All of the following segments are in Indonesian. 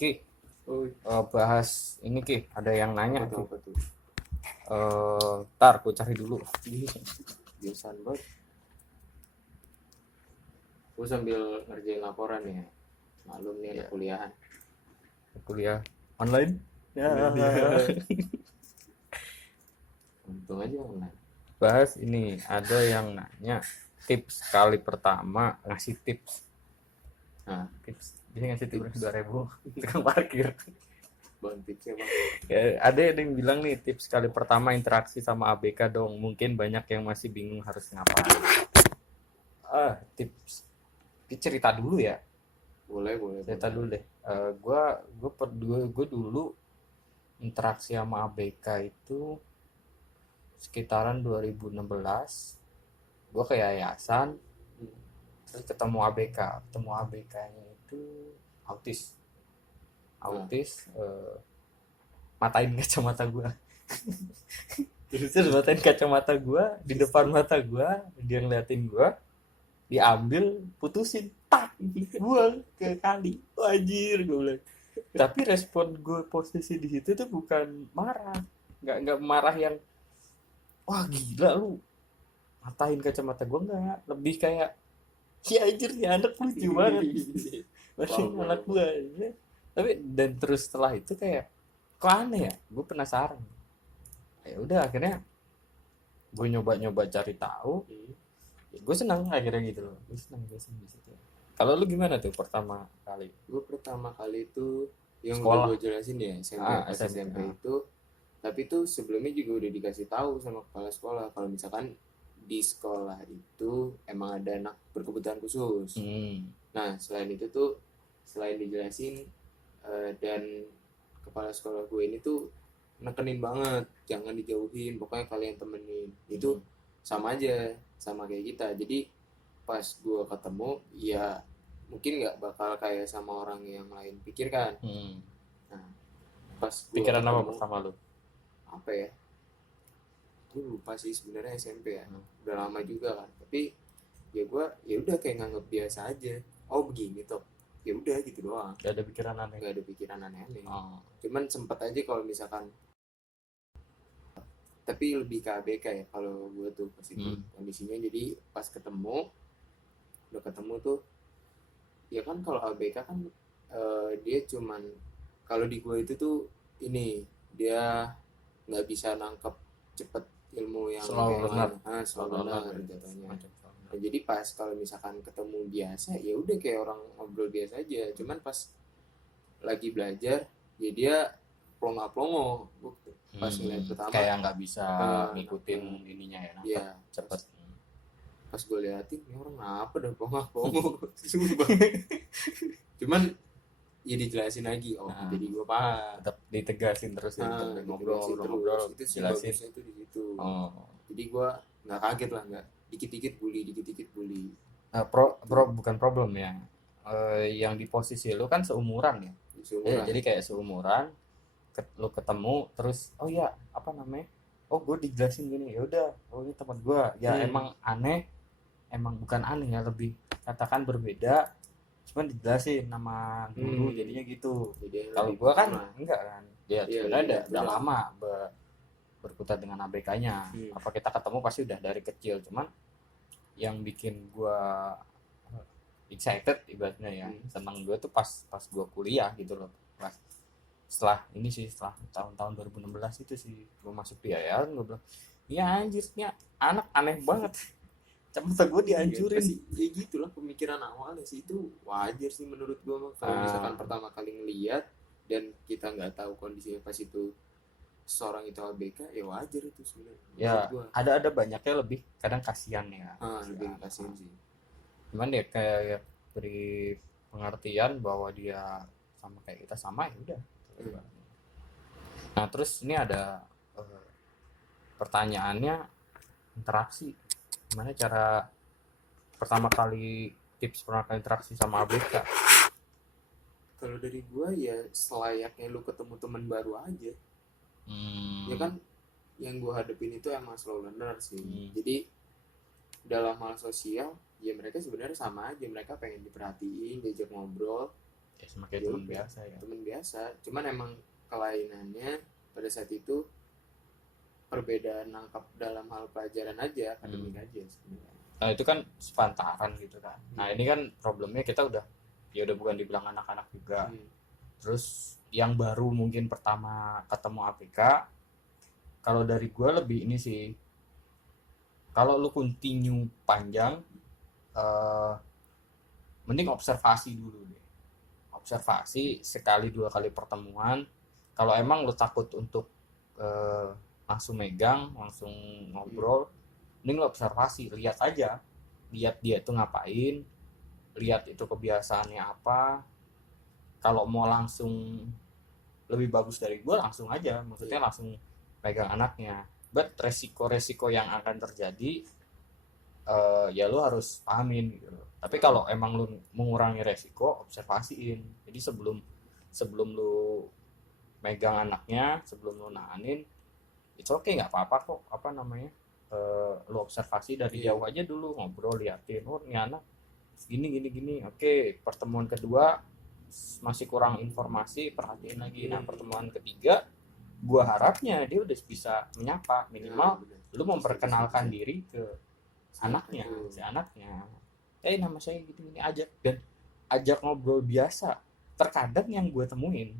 Ki, bahas ini Ki, ada yang nanya Ki. Apa tuh? Ntar aku cari dulu. Biasaan banget. Gue sambil ngerjain laporan ya. Malum nih ada kuliahan. Kuliah online? Ya. Untung aja online. Bahas ini, ada yang nanya tips kali pertama ngasih tips. Nah, tips. Jadi ngasih tips 2.000 tukang parkir. Bang tipsnya bang. Ada yang bilang nih tips kali pertama interaksi sama ABK dong. Mungkin banyak yang masih bingung harus ngapain. Tips. Cerita dulu ya. Boleh. Cerita dulu deh. Gue dulu interaksi sama ABK itu sekitaran 2016. Gue ke yayasan, terus ketemu ABK-nya itu autis, matain kacamata gue. Terus matain kacamata gue di depan mata gue, dia ngeliatin gue, diambil, putusin, tak, buang ke kali. Anjir, gue bilang. Tapi respon gue posisi di situ tuh bukan marah, nggak marah yang wah gila lu matain kacamata gue, nggak, lebih kayak ya anjir ya anak lucu banget. Masih anak gue. Tapi dan terus setelah itu kayak kok aneh ya, gue penasaran. Ya udah akhirnya gue nyoba cari tahu. Gue senang akhirnya gitu loh. Gue senang di situ. Kalau lu gimana tuh pertama kali? Gue pertama kali itu yang sekolah. udah gue jelasin ya SMP itu. Tapi tuh sebelumnya juga udah dikasih tahu sama kepala sekolah kalau misalkan di sekolah itu emang ada anak berkebutuhan khusus. Nah selain itu tuh, selain dijelasin dan kepala sekolah gue ini tuh nekenin banget jangan dijauhin, pokoknya kalian temenin. Itu sama aja sama kayak kita. Jadi pas gue ketemu ya mungkin nggak bakal kayak sama orang yang lain pikirkan. Nah pas pikiran apa pertama lu? Apa ya, gue lupa sih sebenarnya SMP ya. Udah lama juga kan, tapi ya gue ya udah kayak nganggep biasa aja. Oh begini toh, ya udah gitu doang. Gak ada pikiran aneh. Cuman sempet aja kalau misalkan, tapi lebih ke ABK ya kalau gue tuh pas itu kondisinya. Jadi pas udah ketemu tuh ya kan, kalau ABK kan dia cuman, kalau di gue itu tuh ini dia nggak bisa nangkep cepet ilmu yang slow learner jatuhnya. Nah, jadi pas kalau misalkan ketemu biasa ya udah kayak orang ngobrol biasa aja. Cuman pas lagi belajar ya dia plongo pas ngeliat pertama kayak nggak bisa ngikutin ininya ya, iya, cepet. Pas gue liatin ini orang apa dah plongo cuman ya dijelasin lagi. Jadi gue paham, tetap ditegasin terus ya, ngobrol itu sih bagusnya itu di situ. Jadi gue nggak kaget lah, nggak dikit-dikit bully. Bukan problem ya, yang di posisi lu kan seumuran ya. Jadi kayak seumuran, lu ketemu terus ya apa namanya, gue dijelasin gini, ya udah, ini teman gue ya. Emang aneh, emang bukan aneh ya, lebih katakan berbeda, cuman dijelasin nama guru jadinya gitu. Kalau gue kan enggak kan, dia sebenarnya udah lama berkutat dengan ABK-nya. Apa kita ketemu pasti udah dari kecil, cuman yang bikin gue excited ibaratnya ya, senang gue tuh pas gue kuliah gitu loh. Setelah tahun-tahun 2016 itu sih gue masuk di yayasan, gue bilang ya anjirnya anak aneh banget. Cemata gue dihancurin sih. Ya gitulah pemikiran awalnya sih, itu wajar sih menurut gue. Kalau misalkan pertama kali ngeliat dan kita nggak tahu kondisinya pas itu seorang itu ABK, ya wajar itu sebenarnya. Ya ada banyaknya lebih kadang kasihan ya. Lebih kasihan sih. Cuman dia kayak beri pengertian bahwa dia sama kayak kita, sama ya udah. Nah terus ini ada pertanyaannya, interaksi gimana cara pertama kali, tips pertama kali interaksi sama ABK. Kalau dari gua ya selayaknya lu ketemu teman baru aja. Ya kan yang gua hadapin itu emang slow learner sih. Jadi dalam hal sosial ya mereka sebenarnya sama aja, mereka pengen diperhatiin, diajak ngobrol. Ya semakin Ya teman udah, biasa ya. teman biasa, cuman emang kelainannya pada saat itu perbedaan nangkap dalam hal pelajaran aja, akademik aja sebenarnya. Nah itu kan sepantaran gitu kan. Nah ini kan problemnya kita udah ya udah bukan dibilang anak-anak juga. Terus yang baru mungkin pertama ketemu APK, kalau dari gue lebih ini sih, kalau lu continue panjang, mending observasi dulu deh. Observasi sekali dua kali pertemuan. Kalau emang lu takut untuk langsung megang, langsung ngobrol, mending lu observasi, lihat aja, lihat dia itu ngapain, lihat itu kebiasaannya apa. Kalau mau langsung lebih bagus dari gue, langsung aja, maksudnya langsung pegang anaknya. But resiko-resiko yang akan terjadi ya lu harus pahamin gitu. Tapi kalau emang lu mengurangi resiko, observasiin. Jadi sebelum lu megang anaknya, sebelum lu nahanin, it's okay, nggak apa-apa kok, apa namanya, lu observasi dari jauh aja dulu, ngobrol, liatin, oh ini anak gini gini gini. Oke, pertemuan kedua masih kurang informasi, perhatiin lagi. Nah pertemuan ketiga gua harapnya dia udah bisa menyapa, minimal lu memperkenalkan diri ke anaknya, si anaknya, nama saya gitu gini, ajak ngobrol biasa. Terkadang yang gue temuin,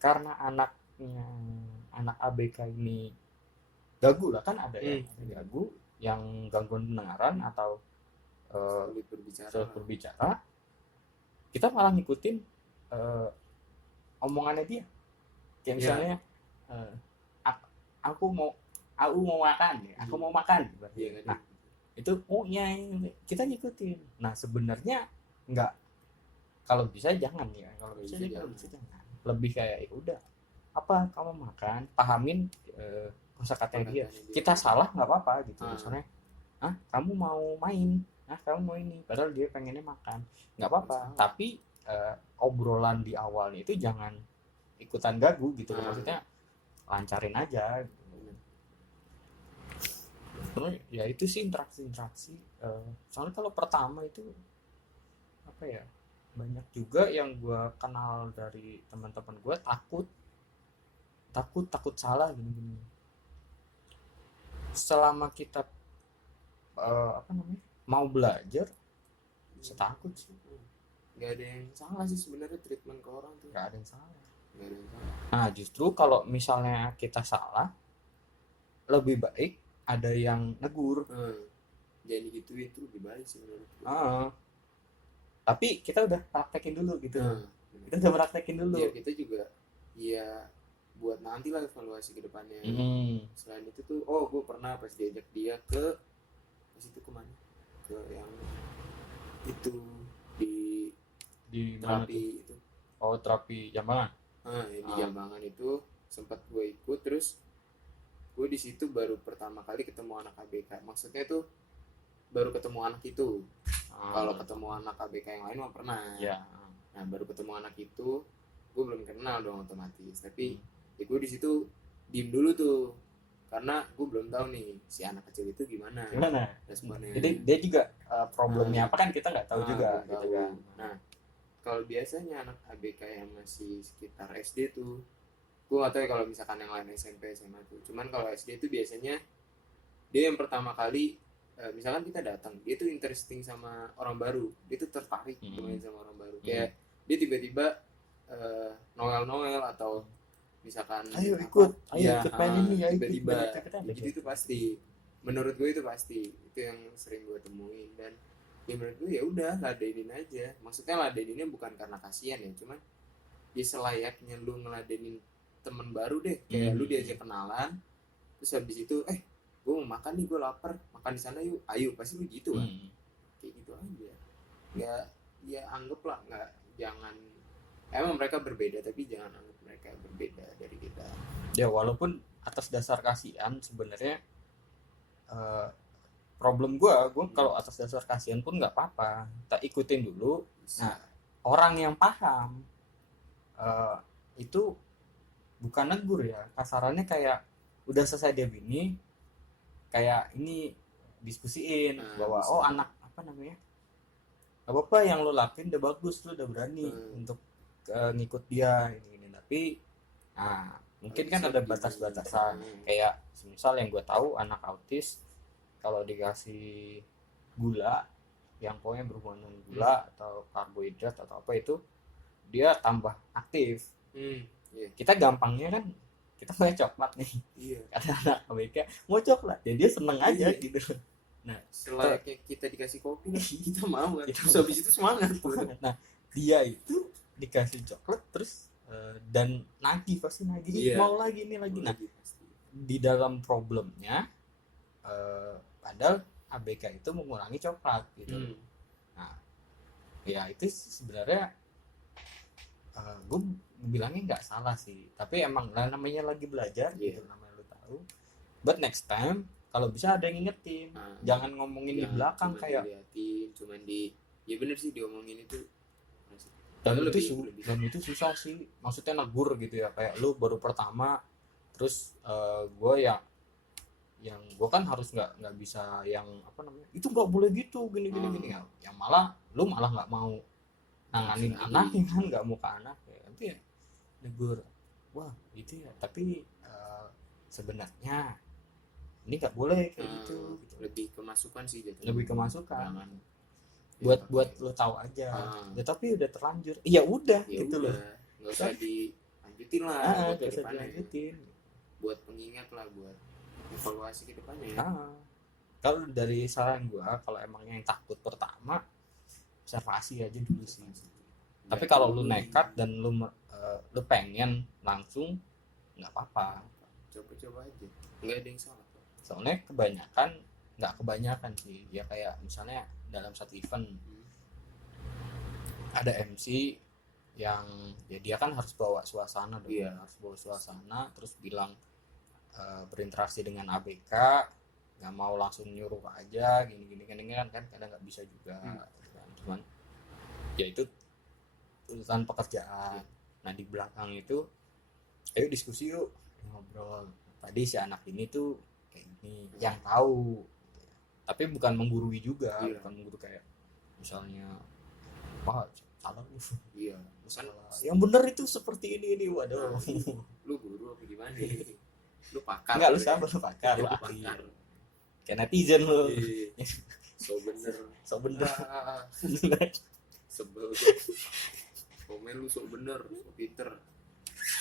karena anak ABK ini gagu lah kan, ada ya, ada gagu yang gangguan pendengaran atau sulit berbicara, kita malah ngikutin omongannya dia. Kayak misalnya aku mau makan ya, aku mau makan. Nah itu iya, kita ngikutin. Nah sebenarnya nggak, kalau bisa jangan ya, kalau bisa jangan. Lebih kayak udah, apa kamu makan, pahamin kosakatanya dia. Kita salah nggak apa-apa gitu. Misalnya kamu mau main, kamu mau ini, padahal dia pengennya makan, nggak apa-apa. Tapi obrolan di awalnya itu jangan ikutan gagu gitu. Maksudnya lancarin aja gitu. Terus ya itu sih interaksi. Soalnya kalau pertama itu apa ya, banyak juga yang gue kenal dari teman-teman gue takut salah gini. Selama kita apa namanya, mau belajar, bisa takut sih. Gak ada yang salah sih sebenarnya, treatment ke orang tuh gak ada yang salah. Nah justru kalau misalnya kita salah, lebih baik ada yang negur. Jadi gitu itu lebih baik sih menurut gue. Tapi kita udah praktekin dulu gitu. Kita udah praktekin dulu. Biar kita juga ya buat nanti lah evaluasi ke depannya. Selain itu tuh, gue pernah pas diajak dia ke itu kemana? Ke yang itu di terapi itu. Oh, terapi Jambangan. Di Jambangan itu sempat gue ikut. Terus gue di situ baru pertama kali ketemu anak ABK. Maksudnya tuh baru ketemu anak itu. Kalau ketemu anak ABK yang lain mah pernah. Nah baru ketemu anak itu, gue belum kenal dong otomatis. Tapi ya gue di situ diem dulu tuh, karena gue belum tahu nih si anak kecil itu gimana responnya. Jadi dia juga problemnya apa kan kita nggak tahu juga gitu kan. Nah kalau biasanya anak ABK yang masih sekitar SD tuh, gue nggak tahu ya kalau misalkan yang lain SMP SMA tuh, cuman kalau SD tuh biasanya dia yang pertama kali misalkan kita datang, dia tuh interesting sama orang baru, dia tuh tertarik main sama orang baru. Kayak dia tiba-tiba Noel atau misalkan ayo ikut main ini ya, tiba-tiba itu pasti, menurut gue itu pasti, itu yang sering gue temuin. Dan ya menurut gue ya udah ladenin aja. Maksudnya ladeninnya bukan karena kasihan ya, cuman ya selayaknya lu ngeladenin temen baru deh. Kayak lu diajak kenalan, terus habis itu gue mau makan nih, gue lapar, makan di sana yuk, ayo, pasti lu gitu kan. Kayak gitu aja. Nggak, ya anggaplah, nggak, jangan, emang mereka berbeda tapi jangan anggap mereka berbeda dari kita. Ya walaupun atas dasar kasihan sebenarnya problem gue kalau atas dasar kasihan pun nggak apa-apa, kita ikutin dulu. Nah orang yang paham itu bukan negur ya, kasarannya kayak udah selesai dia begini, kayak ini diskusiin bahwa anak apa namanya, gak apa-apa yang lo lakuin udah bagus, lo udah berani untuk ngikut dia ini. Tapi nah mungkin kan ada batas-batasan. Kayak misal yang gue tahu anak autis kalau dikasih gula yang pokoknya berhubungan dengan gula atau karbohidrat atau apa itu dia tambah aktif. Kita gampangnya kan kita mau coklat nih. Ada anak ABK mau coklat ya dia seneng aja gitu. Nah setelah kita dikasih kopi kita mau kan, terus habis itu semangat. Nah dia itu dikasih coklat terus dan pasti nagih mau lagi nih lagi. Nah di dalam problemnya padahal ABK itu mengurangi coklat gitu. Nah ya itu sebenarnya gue bilangnya nggak salah sih, tapi emang namanya lagi belajar gitu, namanya lu tahu. But next time kalau bisa ada yang ngingetin, jangan ngomongin di belakang kayak diliatin, cuman ya bener sih diomongin itu. Dan itu susah sih, maksudnya negur gitu ya, kayak lu baru pertama terus gue yang gue kan harus nggak bisa yang apa namanya itu nggak boleh gitu gini ya, yang malah lu nggak mau nanganin anaknya kan, nggak mau ke anak ya, nanti ya negur wah gitu ya, tapi sebenarnya ini nggak boleh kayak gitu. Lebih kemasukan sih jatuhnya. Lebih kemasukan buat lo tahu aja ya, tapi udah terlanjur ya udah gitu loh, nggak usah dilanjutin lah, nggak usah dilanjutin, buat pengingat lah, buat evaluasi ke depannya. Kalau dari saran gua, kalau emangnya yang takut pertama observasi aja dulu sih. Tapi kalau lu nekat dan lu pengen langsung nggak apa-apa, coba aja, nggak ada yang salah. Soalnya nggak kebanyakan sih ya, kayak misalnya dalam satu event ada MC yang ya dia kan harus bawa suasana dong, harus bawa suasana, terus bilang berinteraksi dengan ABK, nggak mau langsung nyuruh aja gini kan kadang nggak bisa juga. Cuman ya itu urusan pekerjaan. Nah di belakang itu ayo diskusi yuk, ngobrol, tadi si anak ini tuh kayak gini, yang tahu, tapi bukan menggurui juga, bukan menggurui kayak misalnya wah salah salah, yang benar itu seperti ini waduh. Lu guru apa gimana? Lu pakar? Enggak, lu siapa? Lu pakar, lu ahli kayak netizen lu. So bener sebel gue komen lu, so bener, so pinter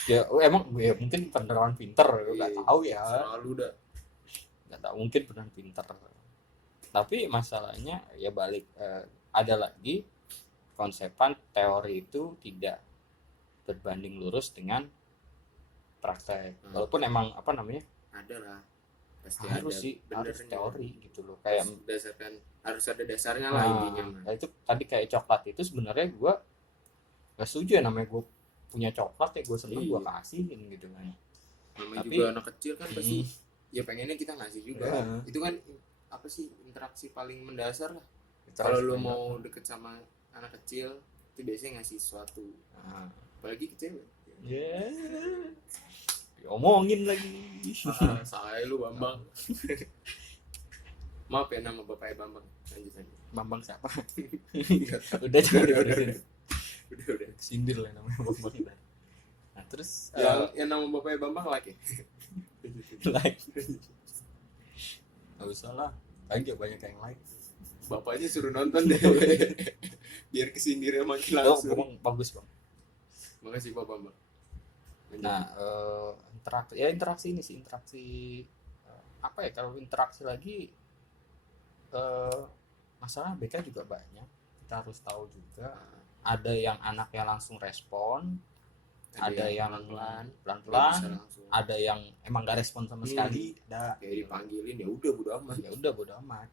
ya. Emang ya mungkin beneran pinter, nggak tahu ya, selalu dah nggak tahu, mungkin beneran pinter. Tapi masalahnya ya balik ada lagi konsepan teori itu tidak berbanding lurus dengan praktek. Walaupun emang apa namanya ada lah, pasti harus ada sih, harus teori gitu loh, kayak harus ada dasarnya lah intinya. Nah itu tadi kayak coklat itu sebenarnya gue gak setuju ya, namanya gue punya coklat ya gue seneng gue kasihin gitu kan. Namanya tapi juga anak kecil kan pasti ya pengennya kita ngasih juga. Itu kan apa sih, interaksi paling mendasar lah. Kalau lu mau deket sama anak kecil itu biasanya ngasih sesuatu, apalagi ke cewek. Diomongin lagi. Saya lu Bambang. Maaf ya, nama bapaknya Bambang. Lanjut aja. Bambang siapa? Udah sindir lah namanya Bambang. Nah terus yang nama bapaknya Bambang like. Like. Gak usah lah, lagi banyak yang like. Bapaknya suruh nonton deh. Biar kesindirnya makin langsung. Bagus bang. Makasih Pak Bambang. Nah interaksi ini sih, interaksi apa ya, kalau interaksi lagi masalah BK juga banyak, kita harus tahu juga. Ada yang anaknya langsung respon, ada yang pelan-pelan, ada yang emang gak respon sama sekali. Kayak dipanggilin ya udah bodo amat.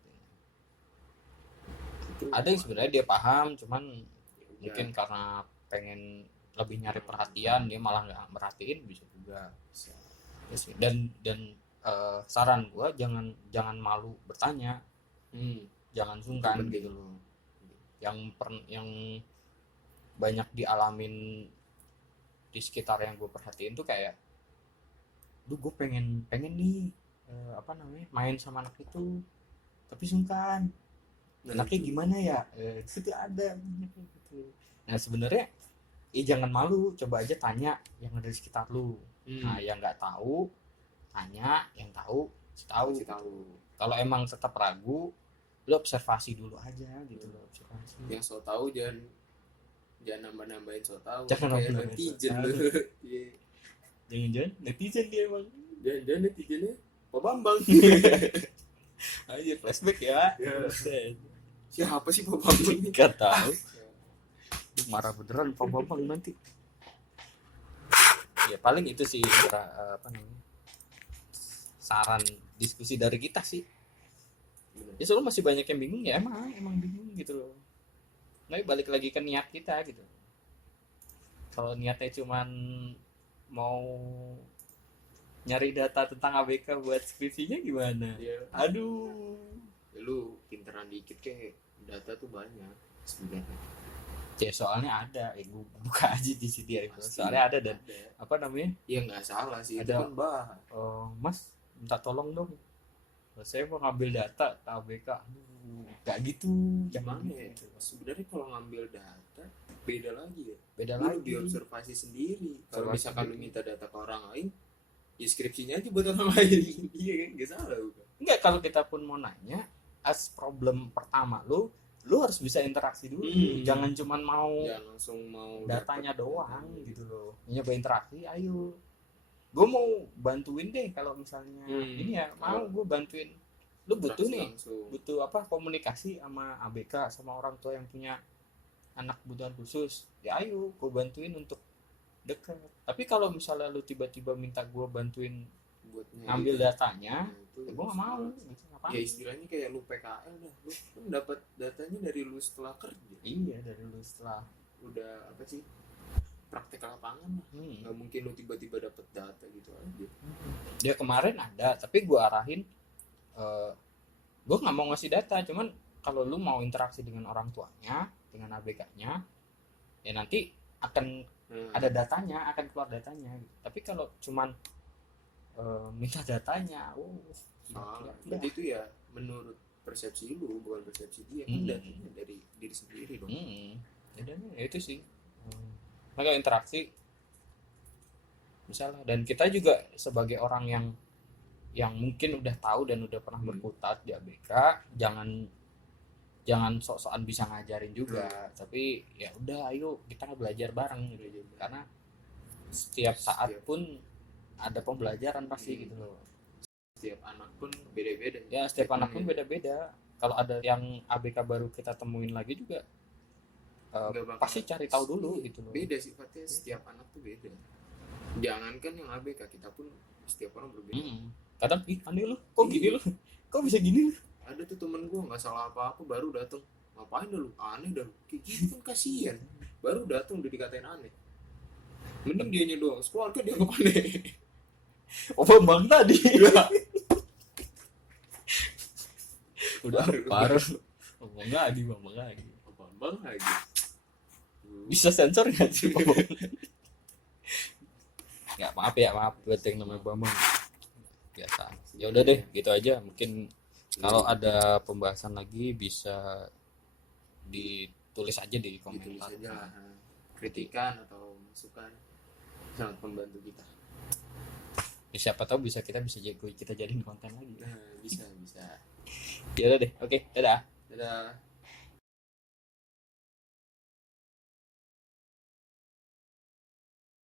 Ada yang sebenarnya dia paham, cuman mungkin karena pengen lebih nyari perhatian dia malah nggak merhatiin, bisa juga. Dan saran gua jangan malu bertanya, jangan sungkan gitu loh. Yang banyak dialamin di sekitar yang gue perhatiin tuh kayak, gue pengen nih main sama anak itu tapi sungkan, anaknya gimana ya, itu ada gitu. Nah sebenarnya jangan malu, coba aja tanya yang ada di sekitar lu. Hmm. Nah, yang nggak tahu tanya, yang tahu tahu. Kasih tahu. Kalau emang tetap ragu, lu observasi dulu aja gitu loh, observasi. Yang so tahu jangan nambah-nambahin so tahu. Jangan kayak nambah-nambahin netizen so lu. tahu. Iya. Jangan-jangan netizen dia emang. Jangan netizennya Pak Bambang. Aja flashback ya. Ya. Buset. Siapa sih Pak Bambang ini? Gak tahu. Marah beneran Pak Bambang nanti. Ya paling itu sih apa namanya, saran diskusi dari kita sih. Ya soalnya masih banyak yang bingung ya, emang bingung gitu loh. Tapi balik lagi ke niat kita gitu. Kalau niatnya cuman mau nyari data tentang ABK buat skripsinya gimana? Ya, Aduh. lu pinteran dikit kayak data tuh banyak sebenarnya. Ya soalnya ada, gue buka aja di sini ya. Pasti Soalnya ada dan apa namanya? Ya nggak salah sih, itu Ada. kan bahan. Mas minta tolong dong. Saya mau ngambil data ke ABK. Aduh, gak gitu. Gimana Jangan ya? gitu. Sebenarnya kalau ngambil data beda lagi ya. Beda Lu lagi. lebih observasi sendiri. Kalau Observasi misalkan lu sendiri. minta data ke orang lain, ya skripsinya aja buat orang lain. Iya kan, nggak salah bukan? Enggak, kalau kita pun mau nanya, as problem pertama lu harus bisa interaksi dulu. Jangan cuman mau Jangan langsung mau datanya dapet doang datanya. gitu loh. Nyoba interaksi, ayo. Gue mau bantuin deh kalau misalnya ini ya, mau gue bantuin. Lu butuh Interaksi nih, langsung. butuh apa, komunikasi sama ABK, sama orang tua yang punya anak kebutuhan khusus. Ya ayo, gue bantuin untuk deket. Tapi kalau misalnya lu tiba-tiba minta gue bantuin Buat ngambil nyari datanya, itu ya gue gak mau. Gitu, ngapain? ya istilahnya kayak lu PKL dah, lu kan dapat datanya dari lu setelah kerja, Iya, dari lu setelah udah apa sih, praktek lapangan lah. hmm. Nggak mungkin lu tiba-tiba dapat data gitu aja. Dia kemarin ada, tapi gue arahin, gue nggak mau ngasih data, cuman kalau lu mau interaksi dengan orang tuanya, dengan ABK-nya, ya nanti akan ada datanya, akan keluar datanya. Tapi kalau cuman minta datanya, Salah. Berarti itu ya menurut persepsi lu, bukan persepsi dia. Kan datanya dari diri sendiri dong. Ya itu sih. Maka interaksi misalnya, dan kita juga sebagai orang yang mungkin udah tahu dan udah pernah berkutat di ABK, jangan sok-sokan bisa ngajarin juga, tapi ya udah ayo kita belajar bareng gitu. Karena setiap saat pun ada pembelajaran pasti gitu loh. Setiap anak pun beda-beda. Ya setiap anak pun beda-beda. Kalau ada yang ABK baru kita temuin lagi juga, Nggak bakal- pasti cari tahu dulu gitu loh. Beda sifatnya, setiap anak tuh beda. Jangankan yang ABK, kita pun setiap orang berbeda. Kadang aneh lu, kok gini lu, kok bisa gini lu? Ada tuh temen gue nggak salah apa-apa baru datang, ngapain dah lu, aneh dah lu, kayak gitu kan kasihan. Baru datang udah dikatain aneh. Mending dianya doang, sekeluarga dia nggak aneh. Oh Bambang tadi. Udah parah. Bambang lagi. Bambang lagi. Bisa sensor nggak sih Bambang? Ya maaf buat yang namanya Bambang. Biasa. Ya udah deh, gitu aja. Mungkin kalau ada pembahasan lagi bisa ditulis aja di Ditulis komentar. aja lah, kritikan atau masukan sangat membantu kita. Ya, siapa tahu kita bisa jadiin konten lagi. Nah, bisa. Ya udah deh. Oke, dadah. Dadah.